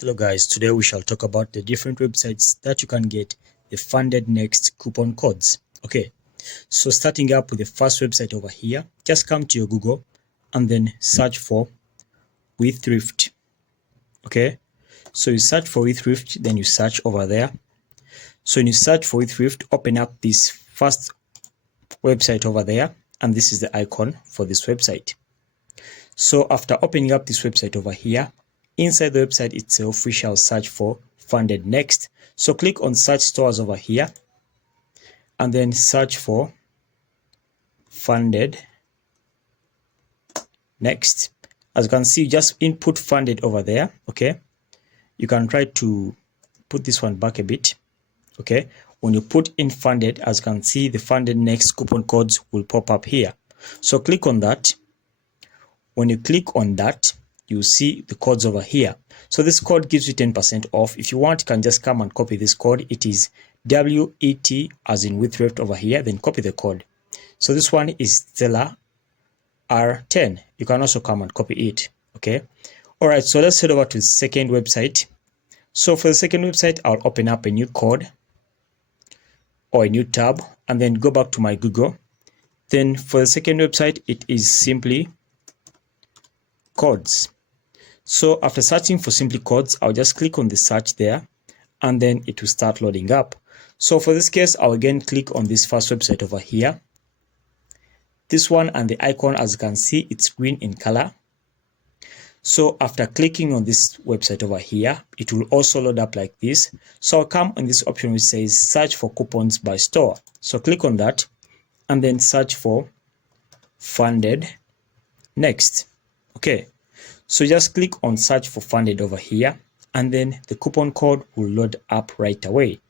Hello guys, today we shall talk about the different websites that you can get the FundedNext coupon codes. Okay, so starting up with the first website over here, just come to your Google and then search for WeThrift. Okay, so you search for WeThrift, then you search over there. So when you search for WeThrift, open up this first website over there, and this is the icon for this website. So after opening up this website over here, inside the website itself, we shall search for FundedNext. So click on search stores over here and then search for FundedNext. As you can see, just input funded over there. Okay, you can try to put this one back a bit. Okay, when you put in funded, as you can see, the FundedNext coupon codes will pop up here. So click on that. When you click on that, you see the codes over here. So this code gives you 10% off. If you want, you can just come and copy this code. It is WET as in WeThrift over here, then copy the code. So this one is Stella R10. You can also come and copy it. Okay. All right. So let's head over to the second website. So for the second website, I'll open up a new code or a new tab and then go back to my Google. Then for the second website, it is simply codes. So after searching for simply codes, I'll just click on the search there and then it will start loading up. So for this case, I'll again click on this first website over here. This one, and the icon, as you can see, it's green in color. So after clicking on this website over here, it will also load up like this. So I'll come on this option which says search for coupons by store. So click on that and then search for FundedNext. Okay, so just click on search for funded over here and then the coupon code will load up right away.